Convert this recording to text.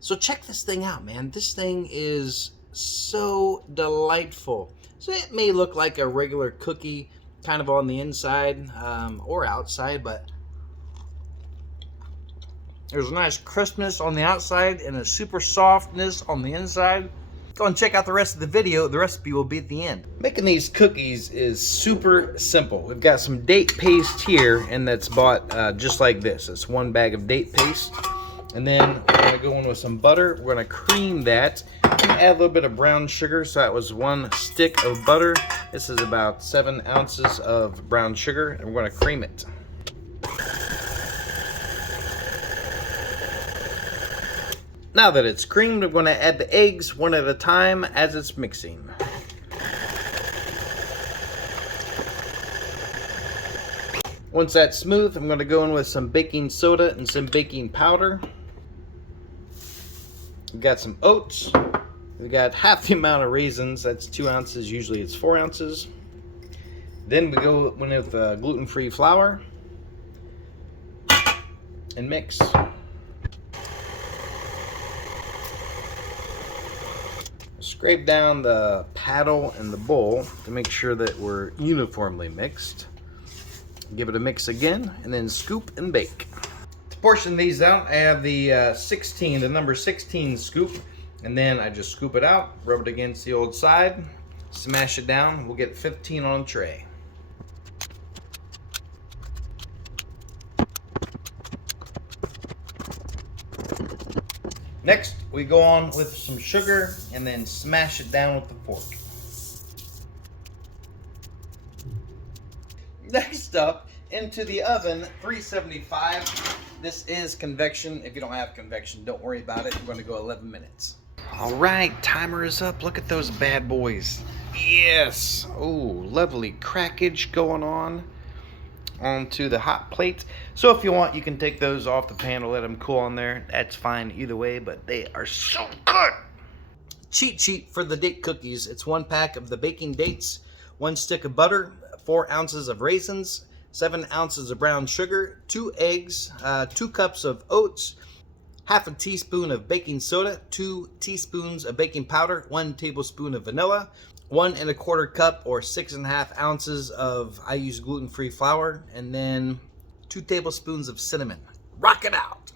So check this thing out, man. This thing is so delightful. So it may look like a regular cookie kind of on the inside or outside, but there's a nice crispness on the outside and a super softness on the inside. Go and check out the rest of the video. The recipe will be at the end. Making these cookies is super simple. We've got some date paste here, and that's bought just like this. It's 1 bag of date paste. And then we're gonna go in with some butter. We're gonna cream that. I'm gonna add a little bit of brown sugar. So that was 1 stick of butter. This is about 7 ounces of brown sugar, and we're gonna cream it. Now that it's creamed, I'm going to add the eggs one at a time as it's mixing. Once that's smooth, I'm going to go in with some baking soda and some baking powder. We've got some oats. We've got half the amount of raisins. That's 2 ounces. Usually it's 4 ounces. Then we go in with gluten-free flour and mix. Scrape down the paddle and the bowl to make sure that we're uniformly mixed. Give it a mix again, and then scoop and bake. To portion these out, I have the the number 16 scoop, and then I just scoop it out, rub it against the old side, smash it down. We'll get 15 on a tray. Next, we go on with some sugar and then smash it down with the fork. Next up, into the oven, 375. This is convection. If you don't have convection, don't worry about it. We're going to go 11 minutes. All right, timer is up. Look at those bad boys. Yes. Oh, lovely crackage going on onto the hot plate. So if you want, you can take those off the pan and let them cool on there. That's fine either way, but they are so good. Cheat sheet for the date cookies. It's 1 pack of the baking dates, 1 stick of butter, 4 ounces of raisins, 7 ounces of brown sugar, 2 eggs, 2 cups of oats, half a teaspoon of baking soda, 2 teaspoons of baking powder, 1 tablespoon of vanilla, 1 1/4 cup or 6.5 ounces of, I use gluten-free flour, and then 2 tablespoons of cinnamon. Rock it out.